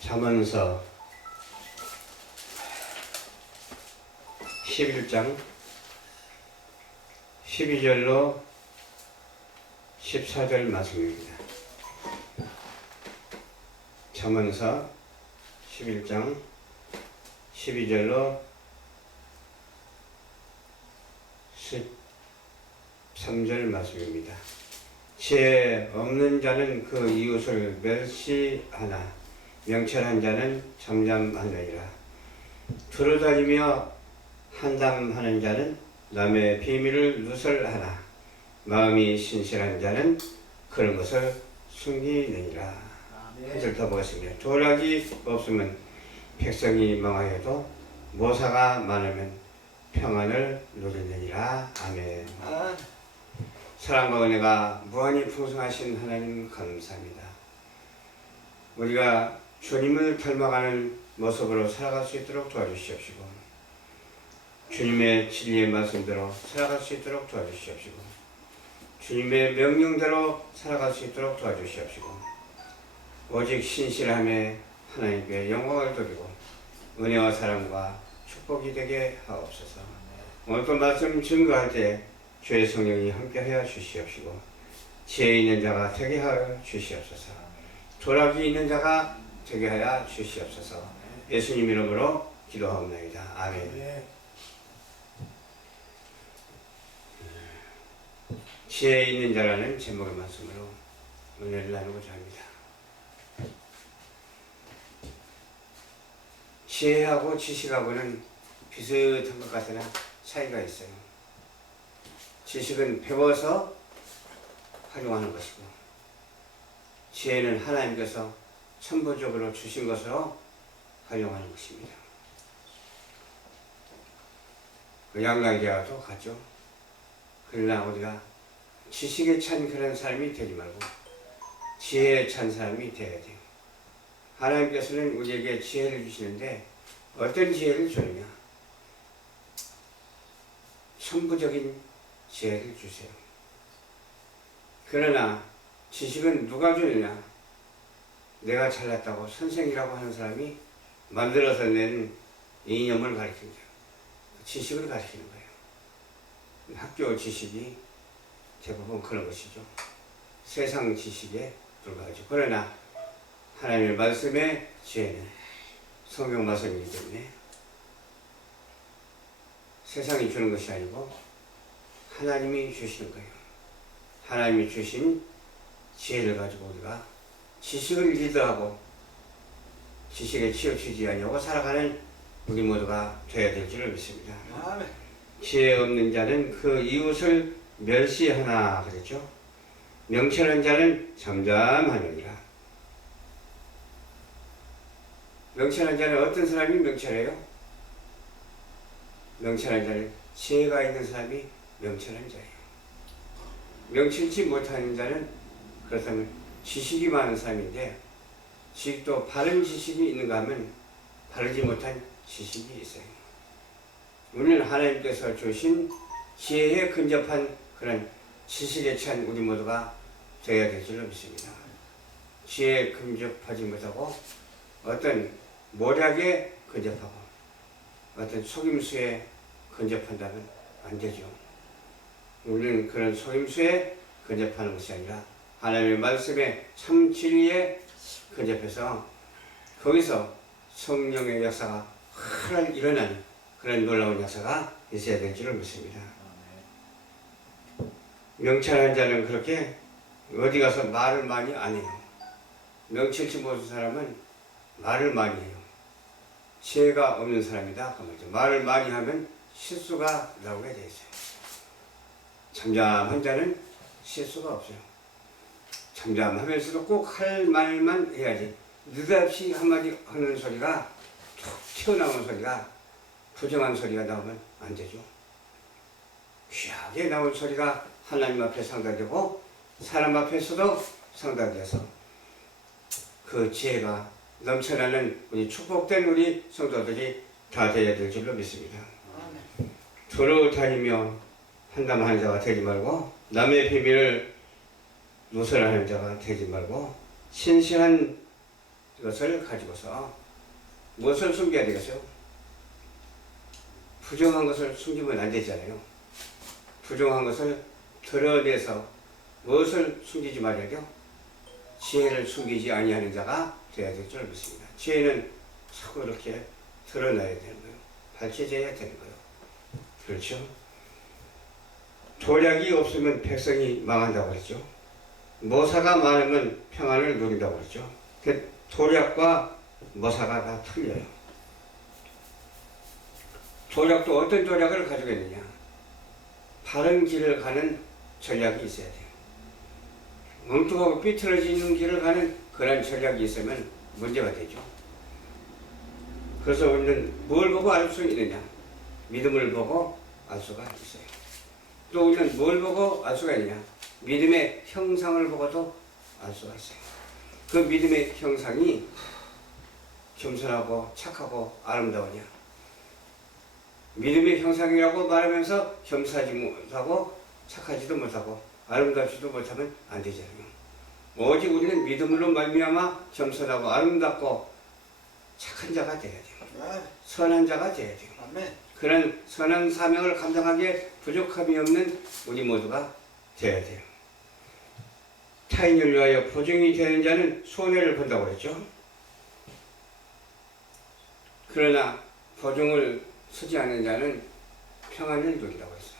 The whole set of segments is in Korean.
잠언서 11장 12절로 14절 말씀입니다. 잠언서 11장 12절로 13절 말씀입니다. 지혜 없는 자는 그 이웃을 멸시하나 명철한 자는 잠잠하느니라. 두루다니며 한담하는 자는 남의 비밀을 누설하나 마음이 신실한 자는 그런 것을 숨기느니라. 한 절 더 보겠습니다. 도락이 없으면 백성이 망하여도 모사가 많으면 평안을 누리느니라. 아멘. 사랑과 은혜가 무한히 풍성하신 하나님 감사합니다. 우리가 주님을 닮아가는 모습으로 살아갈 수 있도록 도와주시옵시고, 주님의 진리의 말씀대로 살아갈 수 있도록 도와주시옵시고, 주님의 명령대로 살아갈 수 있도록 도와주시옵시고, 오직 신실함에 하나님께 영광을 돌리고 은혜와 사랑과 축복이 되게 하옵소서. 오늘 또 말씀 증거할 때 주의 성령이 함께하여 주시옵시고, 지혜 있는 자가 되게 하여 주시옵소서. 도락이 있는 자가 되게 하여 주시옵소서. 예수님 이름으로 기도하옵나이다. 아멘. 지혜 있는 자라는 제목의 말씀으로 은혜를 나누고자 합니다. 지혜하고 지식하고는 비슷한 것 같으나 차이가 있어요. 지식은 배워서 활용하는 것이고, 지혜는 하나님께서 천부적으로 주신 것으로 활용하는 것입니다. 양날개와도 같죠. 그러나 우리가 지식에 찬 그런 사람이 되지 말고 지혜에 찬 사람이 되어야 돼요. 하나님께서는 우리에게 지혜를 주시는데 어떤 지혜를 주느냐? 천부적인 지혜를 주세요. 그러나 지식은 누가 주느냐? 내가 잘났다고 선생이라고 하는 사람이 만들어서 낸 이념을 가리킵니다. 지식을 가리키는 거예요. 학교 지식이 대부분 그런 것이죠. 세상 지식에 불과하죠. 그러나 하나님의 말씀의 지혜는 성경 말씀이기 때문에 세상이 주는 것이 아니고 하나님이 주시는 거예요. 하나님이 주신 지혜를 가지고 우리가 지식을 리드하고 지식에 치우치지 않냐고 살아가는 우리 모두가 되어야 될 줄을 믿습니다. 지혜 없는 자는 그 이웃을 멸시하나 그랬죠. 명철한 자는 잠잠하느니라. 명철한 자는 어떤 사람이 명철해요? 명철한 자는 지혜가 있는 사람이 명철한 자예요. 명철치 못하는 자는 그렇다면 지식이 많은 사람인데, 지식도 바른 지식이 있는가 하면 바르지 못한 지식이 있어요. 우리는 하나님께서 주신 지혜에 근접한 그런 지식에 찬 우리 모두가 되어야 될 줄로 믿습니다. 지혜에 근접하지 못하고 어떤 모략에 근접하고 어떤 속임수에 근접한다면 안 되죠. 우리는 그런 속임수에 근접하는 것이 아니라 하나님의 말씀에 참 진리에 근접해서 거기서 성령의 역사가 활활 일어나는 그런 놀라운 역사가 있어야 될 줄을 믿습니다. 명철한 자는 그렇게 어디 가서 말을 많이 안 해요. 명철치 못한 사람은 말을 많이 해요. 지혜가 없는 사람이다 그 말이죠. 말을 많이 하면 실수가 나오게 되어 있어요. 잠잠한 자는 실수가 없어요. 잠잠하면서도 꼭 할 말만 해야지, 느닷없이 한마디 하는 소리가 툭 튀어나오는 소리가, 부정한 소리가 나오면 안 되죠. 귀하게 나온 소리가 하나님 앞에 상달되고 사람 앞에서도 상달돼서 그 지혜가 넘쳐나는 우리 축복된 우리 성도들이 다 되어야 될 줄로 믿습니다. 두루 다니며 한담하는 자가 되지 말고 남의 비밀을 누설하는 자가 되지 말고 신실한 것을 가지고서 무엇을 숨겨야 되겠어요? 부정한 것을 숨기면 안 되잖아요. 부정한 것을 드러내서 무엇을 숨기지 말아야죠? 지혜를 숨기지 아니하는 자가 되어야 될 줄 믿습니다. 지혜는 자꾸 이렇게 드러나야 되는 거예요. 밝혀져야 되는 거예요. 그렇죠? 도략이 없으면 백성이 망한다고 그랬죠. 모사가 많으면 평안을 누린다고 그랬죠. 도략과 모사가 다 틀려요. 도략도 어떤 도략을 가지고 있느냐? 바른 길을 가는 전략이 있어야 돼요. 엉뚱하고 삐뚤어지는 길을 가는 그런 전략이 있으면 문제가 되죠. 그래서 우리는 뭘 보고 알 수 있느냐? 믿음을 보고 알 수가 있어요. 또 우리는 뭘 보고 알 수가 있느냐? 믿음의 형상을 보고도 알 수가 있어요. 그 믿음의 형상이 겸손하고 착하고 아름다우냐? 믿음의 형상이라고 말하면서 겸손하지 못하고 착하지도 못하고 아름답지도 못하면 안 되잖아요. 오직 우리는 믿음으로 말미암아 겸손하고 아름답고 착한 자가 돼야 돼요. 선한 자가 돼야 돼요. 그런 선한 사명을 감당하기에 부족함이 없는 우리 모두가 되어야 돼요. 타인을 위하여 보증이 되는 자는 손해를 본다고 그랬죠. 그러나 보증을 쓰지 않는 자는 평안을 누린다고 했어요.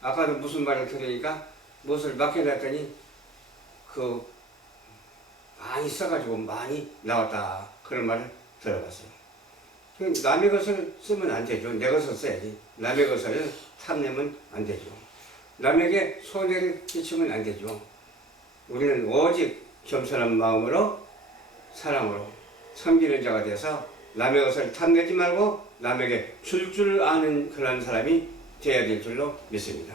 아까도 무슨 말을 들으니까 무엇을 맡겨놨더니 많이 써가지고 많이 나왔다 그런 말을 들어봤어요. 남의 것을 쓰면 안 되죠. 내 것을 써야지. 남의 것을 탐내면 안 되죠. 남에게 손해를 끼치면 안 되죠. 우리는 오직 겸손한 마음으로 사랑으로 섬기는 자가 돼서 남의 것을 탐내지 말고 남에게 줄 아는 그런 사람이 되어야 될 줄로 믿습니다.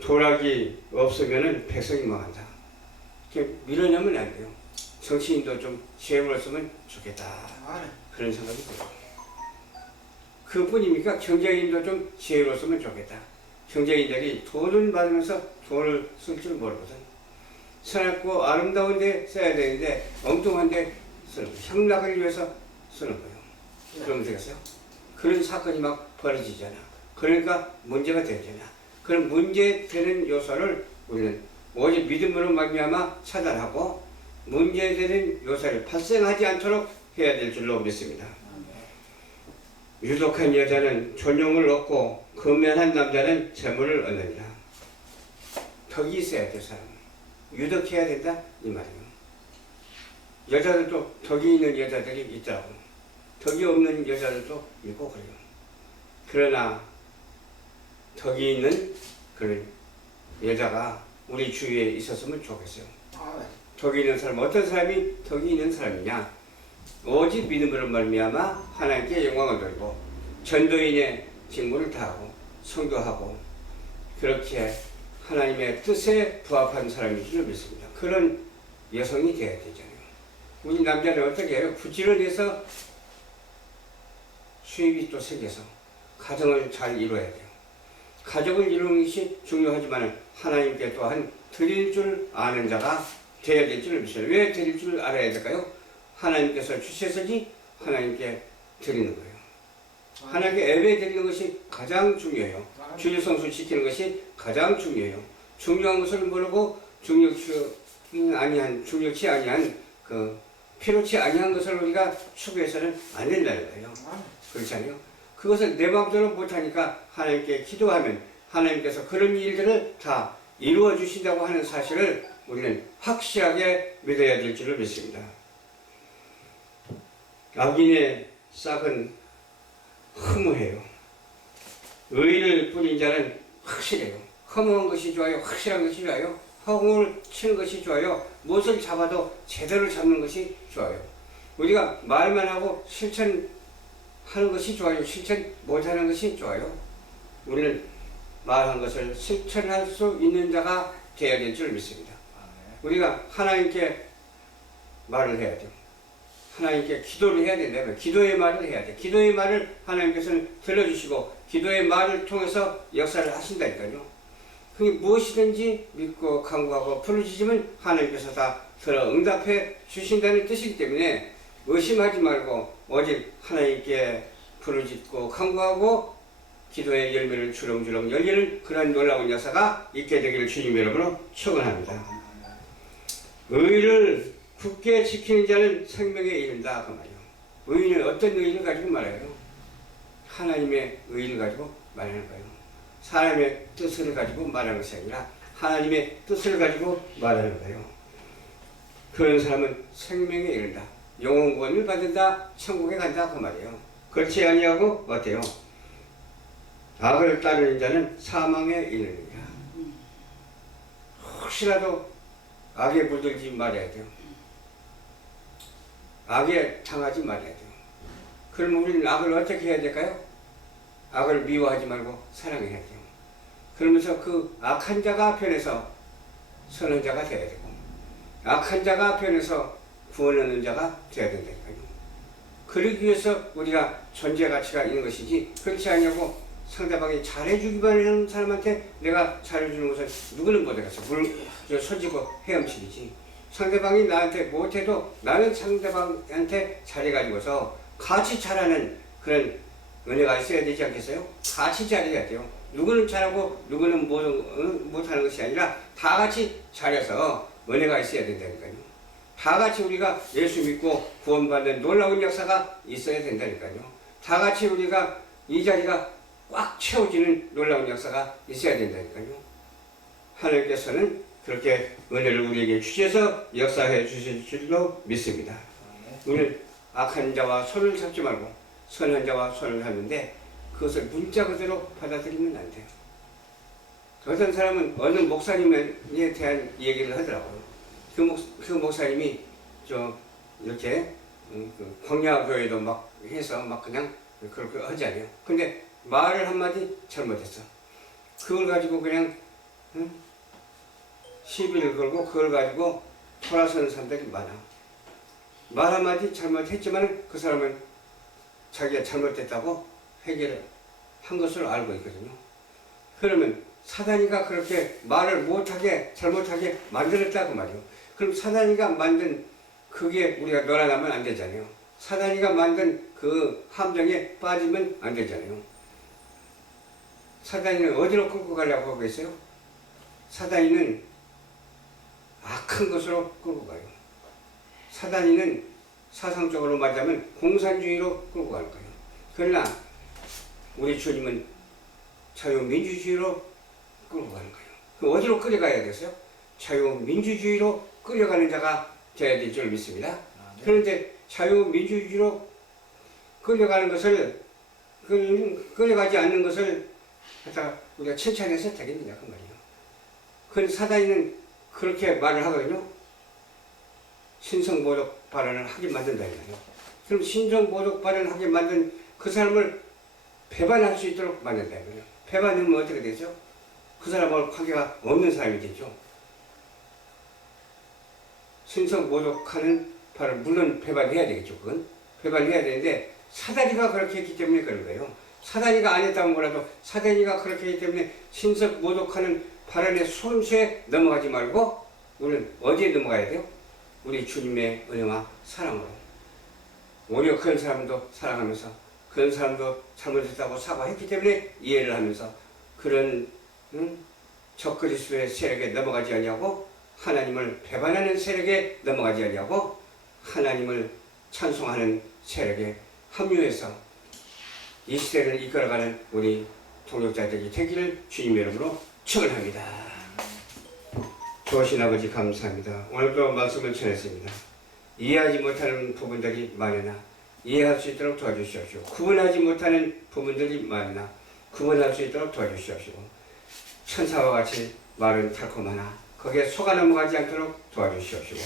도락이 없으면 백성이 망한다. 이렇게 밀어내면 안 돼요. 정치인도 좀 지혜를 쓰면 좋겠다. 그런 생각이 들어요. 그뿐입니까? 경제인도 좀 지혜로 쓰면 좋겠다. 경제인들이 돈을 받으면서 돈을 쓸 줄 모르거든. 선하고 아름다운 데 써야 되는데 엉뚱한 데 쓰는 거예요. 향락을 위해서 쓰는 거예요. 그러면 되겠어요? 그런 사건이 막 벌어지잖아. 그러니까 문제가 되잖아. 그런 문제되는 요소를 우리는 오직 믿음으로 말미암아 차단하고 문제되는 요소를 발생하지 않도록 해야 될 줄로 믿습니다. 유독한 여자는 존용을 얻고 근면한 남자는 재물을 얻느니라. 덕이 있어야 돼, 사람은. 유독해야 된다 이 말이에요. 여자들도 덕이 있는 여자들이 있더라고. 덕이 없는 여자들도 있고 그래요. 그러나 덕이 있는 그런 여자가 우리 주위에 있었으면 좋겠어요. 덕이 있는 사람, 어떤 사람이 덕이 있는 사람이냐? 오직 믿음으로 말미암아 하나님께 영광을 돌리고 전도인의 직무를 다하고 성도하고 그렇게 하나님의 뜻에 부합한 사람인 줄 믿습니다. 그런 여성이 되어야 되잖아요. 우리 남자는 어떻게 해요? 부지런해서 수입이 또 생겨서 가정을 잘 이루어야 돼요. 가정을 이루는 것이 중요하지만 하나님께 또한 드릴 줄 아는 자가 되어야 될 줄 믿습니다. 왜 드릴 줄 알아야 될까요? 하나님께서 주셨으니 하나님께 드리는 거예요. 하나님께 예배 드리는 것이 가장 중요해요. 주일 성수 지키는 것이 가장 중요해요. 중요한 것을 모르고 중요치 아니한 필요치 아니한 것을 우리가 추구해서는 안 된다는 거예요. 그렇잖아요. 그것을 내 마음대로 못하니까 하나님께 기도하면 하나님께서 그런 일들을 다 이루어 주신다고 하는 사실을 우리는 확실하게 믿어야 될 줄을 믿습니다. 악인의 싹은 허무해요. 의를 뿌린 자는 확실해요. 허무한 것이 좋아요. 확실한 것이 좋아요. 허공을 치는 것이 좋아요. 무엇을 잡아도 제대로 잡는 것이 좋아요. 우리가 말만 하고 실천하는 것이 좋아요. 실천 못하는 것이 좋아요. 우리는 말한 것을 실천할 수 있는 자가 되어야 될 줄 믿습니다. 우리가 하나님께 말을 해야 돼요. 하나님께 기도를 해야 된다면 기도의 말을 해야 돼. 기도의 말을 하나님께서는 들어주시고 기도의 말을 통해서 역사를 하신다니까요. 그게 무엇이든지 믿고 간구하고 부르짖으면 하나님께서 다 서로 응답해 주신다는 뜻이기 때문에 의심하지 말고 오직 하나님께 부르짖고 간구하고 기도의 열매를 주렁주렁 열리는 그런 놀라운 역사가 있게 되기를 주님 여러분으로 축원합니다. 의를 굳게 지키는 자는 생명에 이른다 그 말이에요. 의인은 어떤 의의를 가지고 말해요? 하나님의 의의를 가지고 말하는 거예요. 사람의 뜻을 가지고 말하는 것이 아니라 하나님의 뜻을 가지고 말하는 거예요. 그런 사람은 생명에 이른다. 영원 구원을 받는다. 천국에 간다 그 말이에요. 그렇지 아니하고 어때요? 악을 따르는 자는 사망에 이르느니라. 혹시라도 악에 물들지 말아야 돼요. 악에 당하지 말아야 돼요. 그럼 우리는 악을 어떻게 해야 될까요? 악을 미워하지 말고 사랑해야 돼요. 그러면서 그 악한 자가 변해서 선한 자가 되어야 되고, 악한 자가 변해서 구원 얻는 자가 되어야 된다니까요. 그러기 위해서 우리가 존재 가치가 있는 것이지, 그렇지 않냐고 상대방이 잘해주기만 하는 사람한테 내가 잘해주는 것을 누구는 못하겠어. 손지고 헤엄치기지. 상대방이 나한테 못해도 나는 상대방한테 잘해가지고서 같이 잘하는 그런 은혜가 있어야 되지 않겠어요? 같이 잘해야 돼요. 누구는 잘하고 누구는 못하는 것이 아니라 다 같이 잘해서 은혜가 있어야 된다니까요. 다 같이 우리가 예수 믿고 구원받는 놀라운 역사가 있어야 된다니까요. 다 같이 우리가 이 자리가 꽉 채워지는 놀라운 역사가 있어야 된다니까요. 하나님께서는 그렇게 은혜를 우리에게 주셔서 역사해 주실 줄로 믿습니다. 우리는 악한 자와 손을 잡지 말고 선한 자와 손을 잡는데 그것을 문자 그대로 받아들이면 안 돼요. 어떤 사람은 어느 목사님에 대한 얘기를 하더라고요. 그 목사님이 이렇게 광야교회도 막 해서 막 그냥 그렇게 하잖아요. 근데 말을 한마디 잘못했어. 그걸 가지고 그냥 시비를 걸고 그걸 가지고 돌아서는 사람들이 많아. 말 한마디 잘못했지만 그 사람은 자기가 잘못됐다고 해결을 한 것으로 알고 있거든요. 그러면 사단이가 그렇게 말을 못하게 잘못하게 만들었다고 말이에요. 그럼 사단이가 만든 그게 우리가 놀아나면 안 되잖아요. 사단이가 만든 그 함정에 빠지면 안 되잖아요. 사단이는 어디로 끌고 가려고 하고 있어요? 사단이는 악한 것으로 끌고 가요. 사단이는 사상적으로 말하자면 공산주의로 끌고 갈 거예요. 그러나 우리 주님은 자유민주주의로 끌고 가는 거예요. 그럼 어디로 끌어가야겠어요? 자유민주주의로 끌어가는 자가 되어야 될 줄 믿습니다. 그런데 자유민주주의로 끌어가는 것을 끌어가지 않는 것을 갖다가 우리가 칭찬해서 되겠느냐 그 말이에요. 그 사단이는 그렇게 말을 하거든요. 신성모독 발언을 하게 만든다 이거예요. 그럼 신성모독 발언을 하게 만든 그 사람을 배반할 수 있도록 만든다 이거예요. 배반하면 어떻게 되죠? 그 사람하고 관계가 없는 사람이 되죠. 신성모독하는 발언 물론 배반해야 되겠죠. 그건 배반해야 되는데 사단이가 그렇게 했기 때문에 그런 거예요. 사단이가 안 했다면 뭐라도 사단이가 그렇게 했기 때문에 신성모독하는 발언의 손수에 넘어가지 말고 우리는 어디에 넘어가야 돼요? 우리 주님의 은혜와 사랑으로. 오히려 그런 사람도 사랑하면서 그런 사람도 잘못했다고 사과했기 때문에 이해를 하면서 그런 적그리스도의 세력에 넘어가지 아니하고 하나님을 배반하는 세력에 넘어가지 아니하고 하나님을 찬송하는 세력에 합류해서 이 시대를 이끌어가는 우리 동역자들이 되기를 주님 이름으로 축원합니다. 좋으신 아버지 감사합니다. 오늘도 말씀을 전했습니다. 이해하지 못하는 부분들이 많으나 이해할 수 있도록 도와주시옵시고 구분하지 못하는 부분들이 많으나 구분할 수 있도록 도와주시옵시고 천사와 같이 말은 달콤하나 거기에 속아 넘어가지 않도록 도와주시옵시고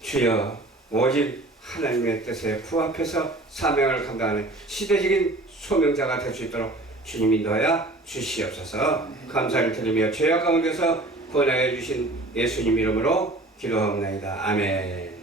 주여 오직 하나님의 뜻에 부합해서 사명을 감당하는 시대적인 소명자가 될 수 있도록 주님이 인도하여 주시옵소서. 감사를 드리며 죄악 가운데서 구원하여 주신 예수님 이름으로 기도하옵나이다. 아멘.